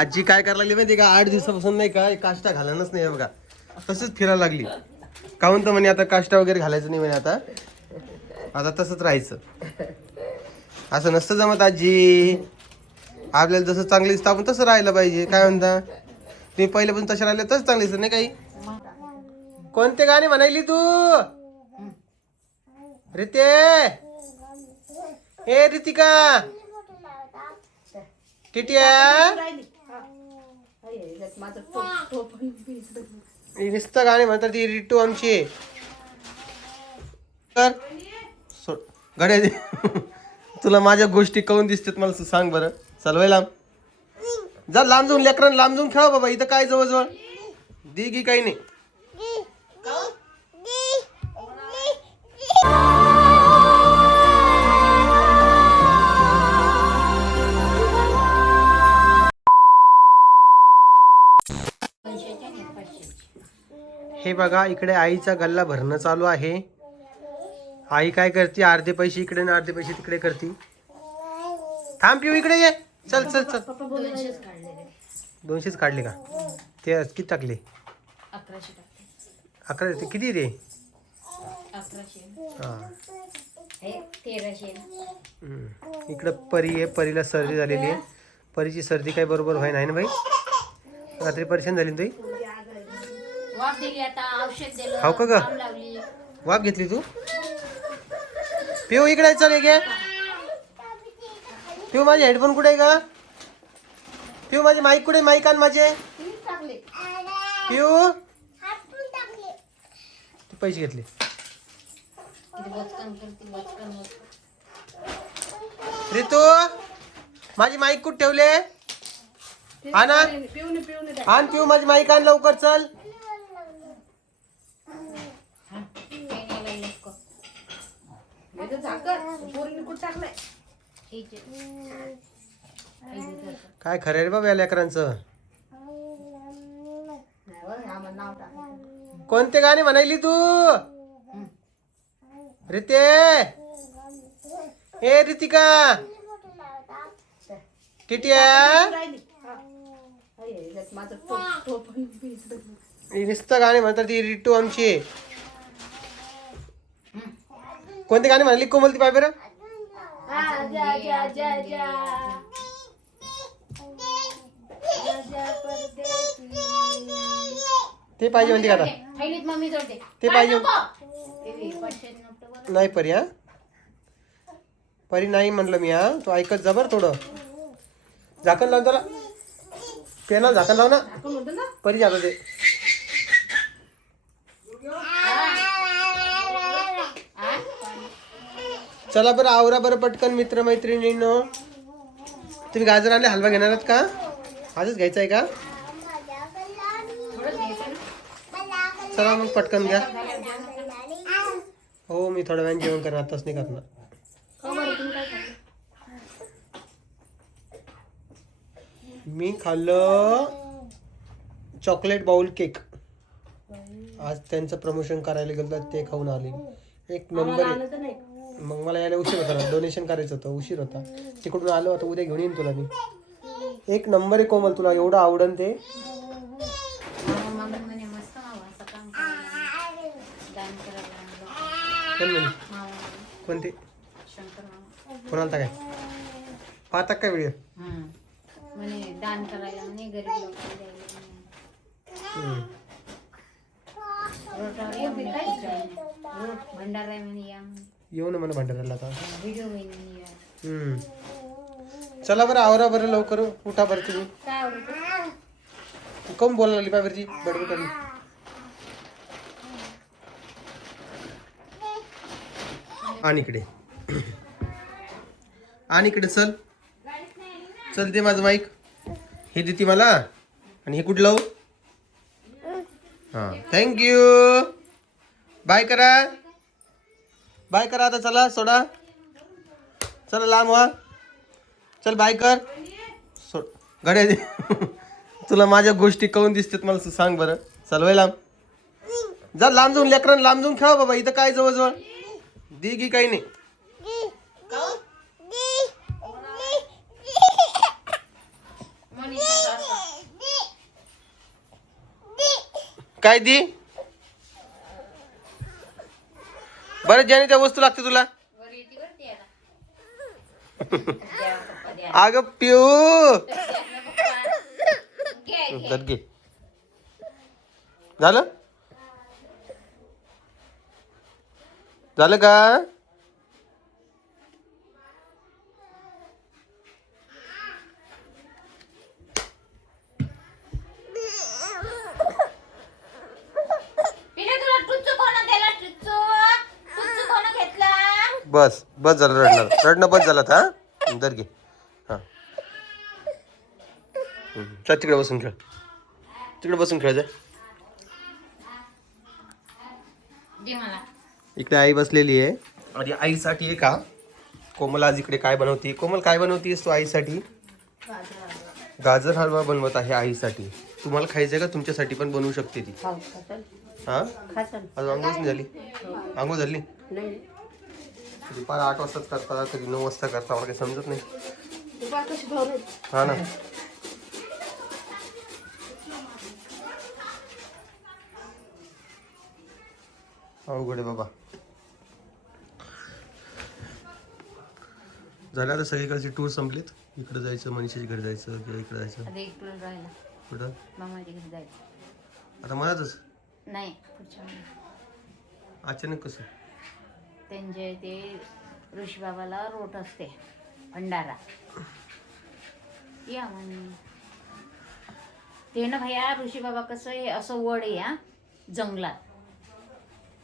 आजी काय करायला लागली माहिती का, 8 दिवसापासून नाही का काष्टा घालणच नाही बघा, तसंच फिरायला लागली. काहून तर म्हणे आता काष्टा वगैरे घालायचं नाही म्हणे, आता तसंच राहायचं. असं नसतं जमत आजी, आपल्याला जसं चांगली दिसतं आपण तसं राहायला पाहिजे. काय म्हणता तुम्ही पहिल्यापासून तसे राहिले तसं चांगली दिसत नाही काही. कोणते गाणे म्हणायली तू रिते? ए रितिका, टिटिया, नुसतं गाणे म्हणतात ती रिटू आमची. तर गड्या तुला माझ्या गोष्टी काऊन दिसतात मला सांग बरं. चल लांब जा, लांब जाऊन लेकरांना लांब जाऊन खेळा बाबा. इथं काय जवळजवळ दिगी काही नाही. हे बघा इकडे आईचा गल्ला भरणं चालू आहे. आई काय करते, अर्धे पैसे इकडे आणि अर्धे पैसे तिकडे करते. थांब पिऊ, इकडे ये. चल चल चल. 200च काढले का? ते किती टाकले? 11 किती रे? 1100. हा इकडं परी आहे, परीला सर्दी झालेली आहे. परीची सर्दी काय बरोबर व्हाय नाही ना बाई, रात्री परेशान झाली ना तुझी. हो का ग, वाफ घेतली तू? पिऊ इकडे चल, घे पिऊ. माझे हेडफोन कुठे आहे का पिऊ? माझे माईक कुठे? माईक आण माझे. पिऊ पैसे घेतले. रितू माझी माईक कुठे ठेवले? आण आण पिऊ, माझी माईक आण लवकर चल. काय खरं रे बाबा या लेकरांचं. कोणते गाणे म्हणायली तू रिते? ए रितिका, टिटिया, नुसतं गाणे म्हणतात ती रिटू आमची. कोणते गाणे म्हणाली कोमल ती पाय बरं? ते पाहिजे म्हणते का आता? ते पाहिजे नाही परी. हा परी नाही म्हणलं मी. हा तू ऐकत जा बरं थोडं. झाकण लावून त्याला, पेनाला झाकण लाव ना परी. जाता ते चला बरं आवरा बरं पटकन मित्र मैत्रिणींनो. तुम्ही गाजर आणि हलवा घेणार आहात का? आजच घ्यायचा आहे का? चला मग पटकन घ्या. हो मी थोड्या वेळाने जेवण करणार, आताच नाही करणार. मी खाल्लं चॉकलेट बाउल केक. आज त्यांचं प्रमोशन करायला गेलं ते खाऊन आले. एक नंबर. मग मला यायला उशीर होता, डोनेशन करायचं होतं, उशीर होता. तिकडून आलो आता, उद्या घेऊन येईन तुला मी. एक नंबर आहे कोमल, तुला एवढं आवडन ते. कोणते कोणाला काय पाहता काय व्हिडिओ? दान करायला म्हणे गरीब भंडारा येऊ ना मला भंडाऱ्याला आता. चला बरं आवरा बरं लवकर, उठा बरं तुम्ही. कम बोलायला लागली पायवरची बडबड. आणि इकडे चल चल. ते माझं माईक हे देते मला. आणि हे कुठं लावू? हां थँक्यू. बाय करा, बाय करा आता. चला सोडा, चला लांब व्हा. चल बाय कर. सोड गड्या तुला माझ्या गोष्टी काऊन दिसतात मला सांग बरं. चल लांब जा, लांब जाऊन लेकरांना लांब जाऊन खेळा बाबा. इथं काय जवळजवळ दिगी काही नाही. Money. काय दी बरं ज्याने त्या वस्तू लागते तुला. अग पिऊ धर घे. झालं झालं का. बस बस झालं रडणं बस झालं हा. दर घे हा. चल तिकडे बसून खेळ. तिकडे बसून खेळ जा. इकडे आई बसलेली आहे आणि आईसाठी आहे का कोमल आज इकडे काय बनवते. कोमल काय बनवतीस तू आईसाठी. गाजर हलवा बनवत आहे आईसाठी. तुम्हाला खायचंय का तुमच्यासाठी पण बनवू शकते ती. हा आज आंघोळ नाही झाली. आंघोळ झाली कधी 8 वाजताच करता कधी 9 वाजता करता मला काही समजत नाही. हा ना अवघड आहे बाबा. झालं आता सगळीकडची टूर संपलीत. इकडे जायचं मनीषाच्या घरी जायचं किंवा इकडे जायचं. कुठं आता मलाच नाही अचानक कसं. त्यांचे ते ऋषी बाबाला रोट असते भंडारा या म्हणे ते ना भैया. ऋषी बाबा कसं आहे असं वड आहे हा जंगलात.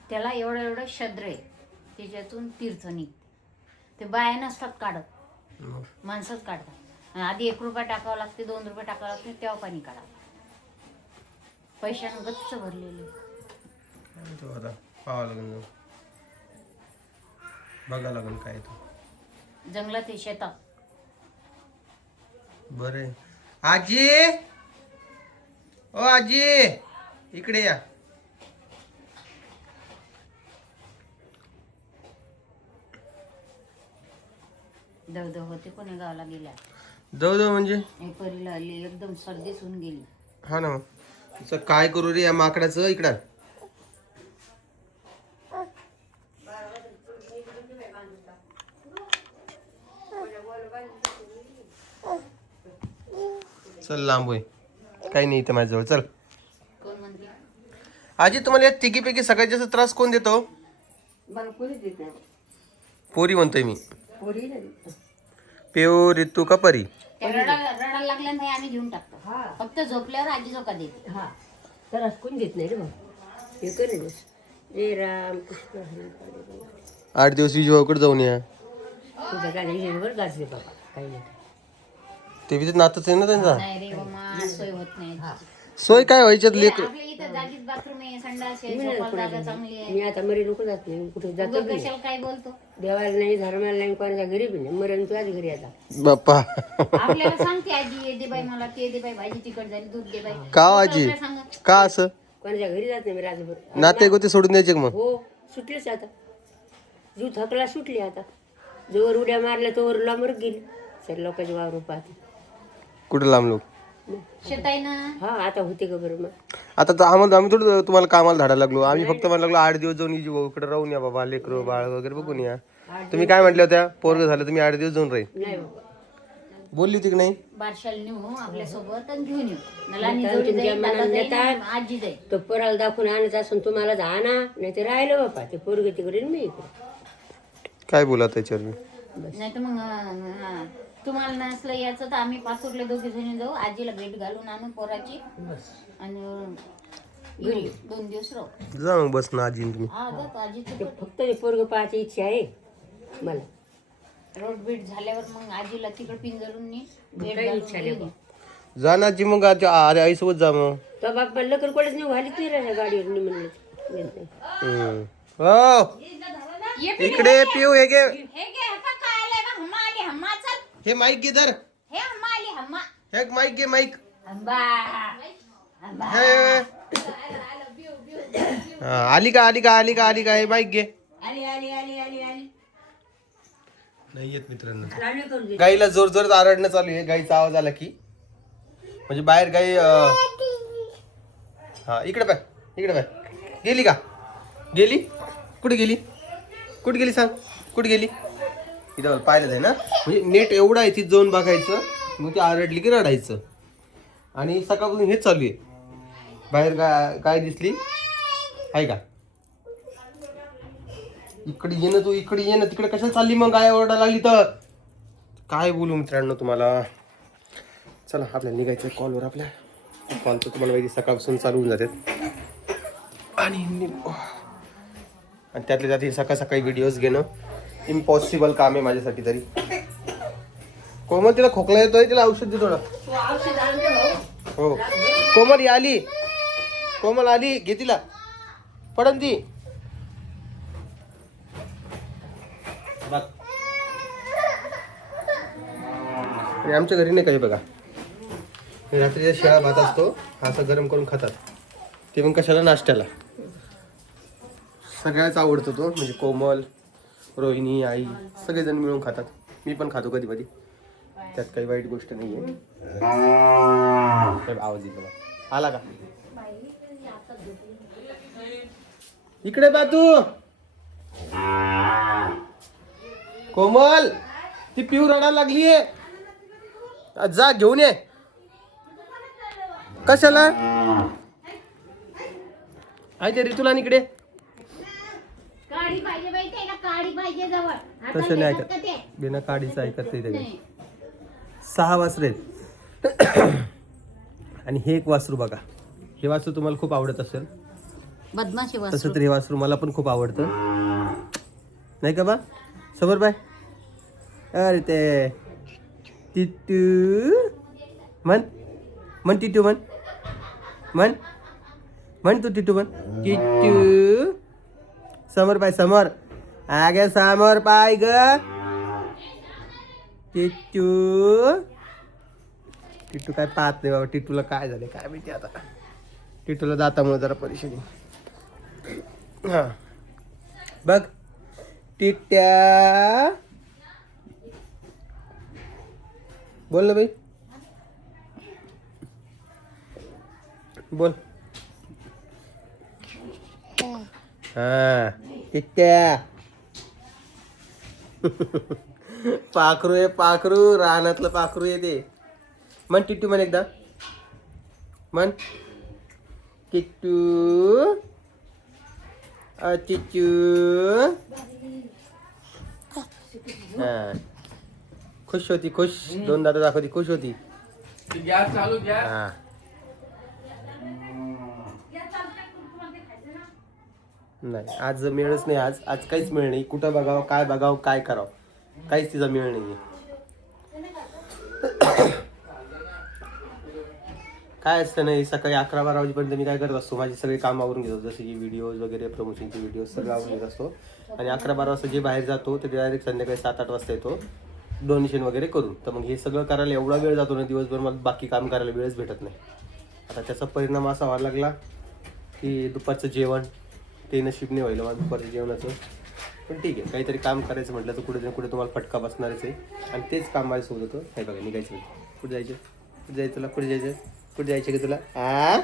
त्याला एवढं एवढं शद्र आहे. त्याच्यातून तीर्थ निघते. ते बाया नसतात काढत माणसंच काढतात. आधी 1 रुपया टाकावं लागते 2 रुपये टाकावं लागते तेव्हा पाणी काढावं. पैशानं गच्च भरलेले. पाहावं लागेल बघा लागेल काय तो जंगलात आहे शेतात. बरे आजी ओ आजी इकडे या. दवदव होते कोणी गावाला गेल्या. दवदव म्हणजे परीला आली एकदम सर्दीच होऊन गेली. हा ना मग काय करू रे या माकडाचं. इकडं चल लांब होय काही नाही इथं माझ्याजवळ. चल कोण म्हणते आजी तुम्हाला या तिघीपैकी सगळ्यात जास्त त्रास कोण देतो. मला कोणीच देत नाही. पोरी म्हणतोय मी. पोरी नाही. पेऊ रितू का परी. त्या रडायला लागल्या नाही आम्ही घेऊन टाकतो. हा फक्त झोपल्यावर आजी झोका देते. हा तर कोण देत नाही रे भाऊ. हे करेल रे राम कृष्ण हरी. 8 दिवस विजयभाऊकडे जाऊन या. तुझ्या गाडीवर गाजले बाबा काही नाही. ते बी तर नातच आहे ना त्यांचा. नाही रे मामा सोय होत नाही. सोय काय व्हायच्यात लेक. आपल्या इथं जागीच बाथरूम आहे संडास आहे झोपायला जागा चांगली आहे. मी आता मरी नको जात नाही कुठे जातो उगाच कशाला काय बोलतो. देवाला नाही धर्माला नाही कोणाच्या घरी बी नाही. मरण तुझ्याच घरी आता बाप्पा आपल्याला सांगते आजी हे दे बाई मला ते दे बाई भाजी तिखट झाली दूध दे बाई. का आजी सांगत का असं कोणाच्या घरी जात नाही मी रात्रभर. नाते गोते सोडून द्यायचे का मग. हो सुटलेच आता. जीव थकला सुटली आता. जोवर उड्या मारल्या तोवर लांबच गेली. सर लोकांची वावर पाहते कुठं लांब लोक. शेताय ना. हा आता होते का बरं मग. आता तर आम्ही थोडं तुम्हाला कामाला धाडायला लागलो. आम्ही फक्त म्हणायला लागलो 8 दिवस जाऊन इकडे राहून या बाबा. लेकरं बाळ वगैरे बघून या. तुम्ही काय म्हटल्या होत्या पोरग झालं तुम्ही 8 दिवस जाऊन राहील नाही बाबा. बोलली होती की नाही. बारशाला नेऊ आपल्या सोबत आणि घेऊन येऊ. मला आता जोडी तुमच्या जाईल, दादा मनात जाईल, नेतात. आजी जाईल. तो पोराला दाखवून आणायचा असून तुम्हाला जाणा नाही ते राहिलं बापा. ते पोरग तिकडे आणि मी इकडे. काय बोला त्याच्यावर मी. नाही तर मग तुम्हाला नसलं याचं तर आम्ही पाचोरले 2 जणी जाऊ. आजीला भेट घालून आणू पोराची आणि 2 दिवस राहू. जा मग बस ना आजी तुम्ही. हा जातो आजीचं ते फक्त ते पोरग पाहायची इच्छा आहे मला. रोड बीट झाल्यावर मग आजीला तिकडे पिंजरून भेट काही घालून इच्छा नाही घेऊन बा. जा ना आजी मग आईसोबत जा मग. तो बाप लकर कोणीच नाही घालीत नाही राहिला गाडीवर मी म्हणलं. हो ये. इकडे पिऊ हे घे. हे घे आता काय आलंय बा. हम्मा आली हम्मा चल. हे माईक घे धर. हे हम्मा आली हम्मा. हे माईक घे माईक. हंबा हंबा. हे आली का हे माईक घे. आली आली आली आली आली. नाही येत मित्रांनो. लावणी करून दे. गाईला जोर जोरात आरडणं चालू आहे. गाईचा आवाज आला की म्हणजे बाहेर गाई. हा इकडे पाय इकडे बाय. गेली का? गेली? कुठे गेली? कुठे गेली सांग? कुठे गेली? इथं मला पाहिलं आहे ना, म्हणजे नेट एवढं आहे तिथं जाऊन बघायचं, मग ती आरडली की रडायचं. आणि सकाळपासून हेच चालू आहे. बाहेर काय दिसली आहे का? इकडे ये ना तू, इकडे ये ना, तिकडे कशाला चालली मग? काय ओरडा लागली तर काय बोलू मित्रांनो तुम्हाला. चला आपल्याला निघायचं कॉलवर. आपल्या कॉल तर तुम्हाला माहिती सकाळपासून चालू होऊन जातात. आणि त्यातल्या त्यात हे सकाळ सकाळी व्हिडिओज घेणं इम्पॉसिबल काम आहे माझ्यासाठी तरी. कोमल तिला खोकला येतोय, तिला औषध दे थोडं. हो कोमल आली, कोमल आली, घे तिला, पडन ती. बघ आणि आमच्या घरी नाही काही बघा, रात्रीचा शिळा भात असतो, हा असं गरम करून खातात. ते पण कशाला? नाश्त्याला. सगळ्याच आवडतो तो, म्हणजे कोमल, रोहिणी, आई सगळेजण मिळून खातात. मी पण खातो कधी कधी, त्यात काही वाईट गोष्ट नाही आहे. आवाज येतो बघा. आला का? इकडे बा तू. कोमल ती पिऊ रडायला लागलीये, जा घेऊन ये. कशाला? आहे ते ऋतुला इकडे. काडी पाहिजे माहितीये का? काडी पाहिजे जवळ. तसं नाही ऐकत, बिना काडीचं ऐकत नाही. 6 वासरे आहेत. आणि हे एक वासरू बघा. हे वासरू तुम्हाला खूप आवडत असेल. बदमाशी तसं तर हे वासरू मला पण खूप आवडतं, नाही का बा? समोर बाय. अरे ते टिटू म्हण, म्हण टिटू म्हण, म्हण म्हण तू टिटू म्हण. टिटू समोर पाय, समोर. आगे समोर पाय ग. टिटू टिटू काय पाहत नाही बाबा. टिटूला काय झाले काय माहिती आता. टिटूला दातामुळे जरा परेशानी. हा बघ टिट्या, बोल ना बाई, बोल. हा टिट्या. पाखरू आहे, पाखरू, रानातलं पाखरू आहे ते. म्हण टिट्टू म्हण एकदा, म्हण टिट्टू. टिट्टू. हा खुश होती, खुश. 2 दादा दाखवती, खुश होती. हा नाही आज मिळच नाही. आज काहीच मिळ नाही. कुठं बघावं, काय बघावं, काय करावं, काहीच तिचा मिळ नाहीये. काय असतं नाही, सकाळी 11-12 वाजेपर्यंत मी काय करत असतो, माझी सगळी काम आवरून घेतो. जसे की व्हिडिओज वगैरे, प्रमोशनचे व्हिडिओज सगळं आवरून घेत असतो. आणि 11-12 वाजता जे बाहेर जातो ते डायरेक्ट संध्याकाळी 7-8 वाजता येतो डोनेशन वगैरे करून. तर मग हे सगळं करायला एवढा वेळ जातो ना दिवसभर, मला बाकी काम करायला वेळच भेटत नाही. आता त्याचा परिणाम असा व्हायला लागला की दुपारचं जेवण ते नशीब नाही व्हायला मला दुपारच्या जेवणाचं. पण ठीक आहे, काहीतरी काम करायचं म्हटलं तर कुठे ना कुठे तुम्हाला फटका बसणारच आहे. आणि तेच काम माझ्यासोबत होतं. काय बघा निघायचं, कुठे जायचं, कुठे जायचं तुला, कुठे जायचं, कुठे जायचं की तुला? आ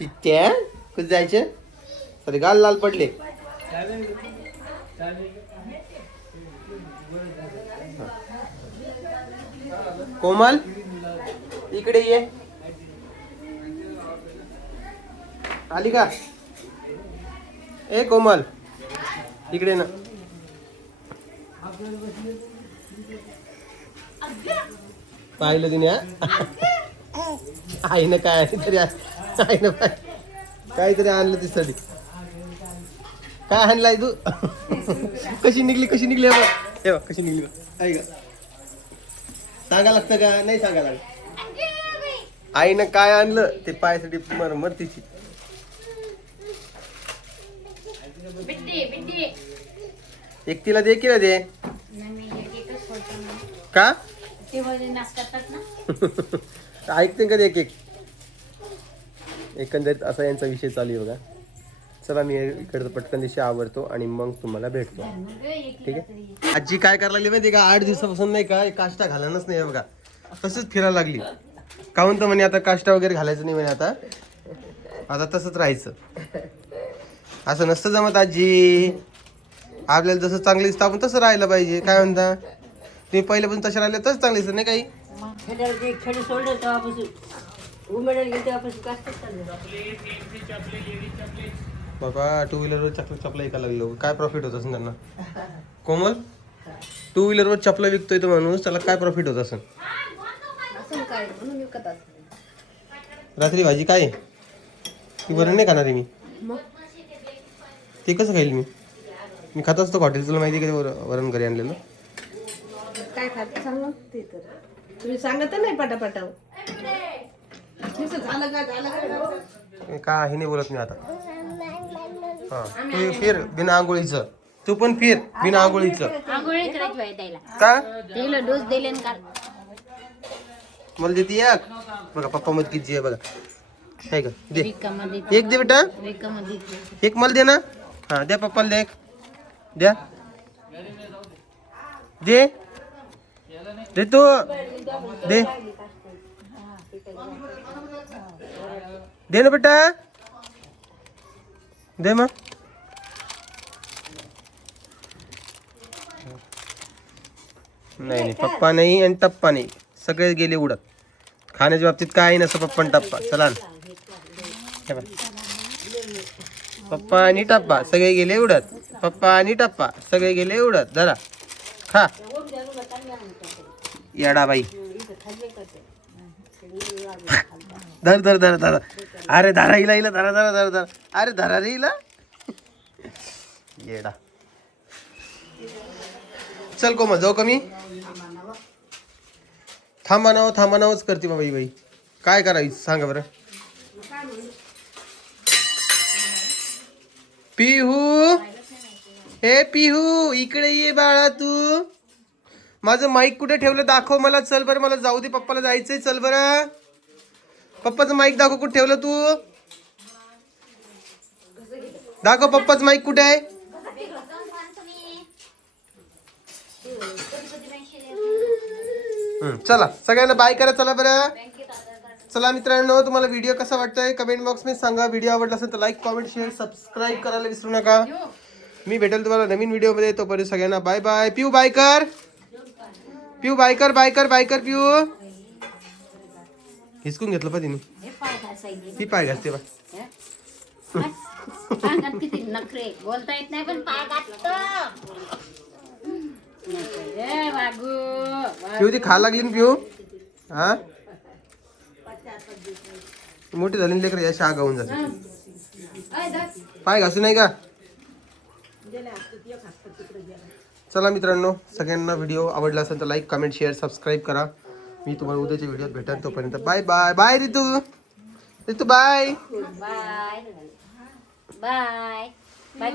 तित्या कुठे जायचं? सॉरी गाल लाल पडले. कोमल इकडे ये. आली का? ए कोमल इकडे ना. पाहिलं तिने? आई ना काय तरी, आई ना काहीतरी आणलं तिसाठी. काय आणलाय तू? कशी निघली, कशी निघली हे बघ कशी निघली. आई का सांगा लागतं का? नाही सांगा लागत. आईनं काय आणलं ते पायासाठी मर तिची. एक तिला दे की ना दे. का ऐकते कधी एक एकंदरीत असा यांचा विषय चालू आहे बघा. चला मी इकडचं पटकन दिवशी आवडतो आणि मग तुम्हाला भेटतो. ठीक आहे. आजी काय करायला लागली माहिती का? 8 दिवसापासून नाही का काष्टा घालणच नाही बघा, तसंच फिरायला लागली. काहून तर म्हणे आता काष्टा वगैरे घालायचं नाही म्हणे. आता तसंच राहायचं. असं नसतं जमत आजी. आपल्याला जसं चांगलं दिसतं आपण तसं राहायला पाहिजे. काय म्हणता तुम्ही पहिल्यापासून तशा राहिले तसं चांगलं दिसत नाही काही. खेड्याला ते खेडे सोडलं तेव्हापासून उमेडायला गेले तेव्हापासून कास्तच चाललं. बाबा टू व्हीलरवर चपला ऐकायला लागलो. काय प्रॉफिट होत असेल त्यांना. कोमल टू व्हीलरवर चपला विकतोय तो माणूस, त्याला काय प्रॉफिट होत असेल. असं काय म्हणून विकत असतं. रात्री भाजी काय आहे? ती बरं नाही खाणार आहे मी. मग ते कसं खाईल मी खात असतो हॉटेल. तुला माहिती आहे का वरण घरी आणलेलं. काय खात सांग ते तर तुम्ही सांगत नाही पटापटाव. झालं का काही नाही बोलत मी आता. हा तू फिर बिना आंघोळीचं. तू पण फिर बिना आंघोळीचं. आंघोळी करायची बाई त्याला. का त्याला डोस दिले ना काल. मला देते एक. बघा पप्पा मत किती आहे बघा. आहे का दे रिकामध्ये एक दे बेटा. रिकामध्ये एक मला दे ना. हा द्या पप्पाला द्या एक. द्या दे दे तू दे दे ना बेटा. दे मग. नाही पप्पा नाही आणि टप्पा नाही. सगळे गेले उडत. खाण्याच्या बाबतीत काय नसतं पप्पा आणि टप्पा. चला ना. हे बघ. पप्पा आणि टप्पा सगळे गेले उडत. पप्पा आणि टप्पा सगळे गेले उडत. धरा खा येडा बाई. धर धर धर धर. अरे धरा हिला हिला धरा धरा धरा धरा. अरे धरा रे हिला. येडा. चल कोमल जाऊ कमी. थांबानावच करते बाबा ही बाई. काय करायचं सांगा बरं. पिहू हे पिहू इकडे ये बाळा तू. माझं माईक कुठे ठेवलं दाखव मला. चल बरं मला जाऊ दे. पप्पाला जायचंय. चल बरं. पप्पाचं माईक दाखव. कुठे ठेवलं तू. दाखव पप्पाचं माईक कुठे आहे. चला सगळ्यांना बाय करा. चला बरं. चला मित्रांनो तुम्हाला व्हिडिओ कसा वाटतोय कमेंट बॉक्स मध्ये सांगा. व्हिडिओ आवडला असेल तर लाईक कमेंट शेअर सबस्क्राईब करायला विसरू नका. मी भेटेल तुम्हाला नवीन व्हिडिओ मध्ये. तोपर्यंत सगळ्यांना बाय बाय. पिऊ बाय कर. पिऊ बाय कर बाय कर बाय कर. पिऊ हिसकून घेतलं पण तिने. ती पाय घासते बा. किती नखरे बोलता येत नाही पण पाय घातलं. पिऊ ती खा लागली ना पिऊ. हा मोठी झाली लेकर या आगावून जाते. पाय घासू नाही का. चला मित्रांनो सगळ्यांना व्हिडिओ आवडला असेल तर लाईक कमेंट शेअर सबस्क्राईब करा. मी तुम्हाला उद्याच्या व्हिडिओत भेटेन. तोपर्यंत bye bye. Bye Ritu. Ritu bye bye bye bye.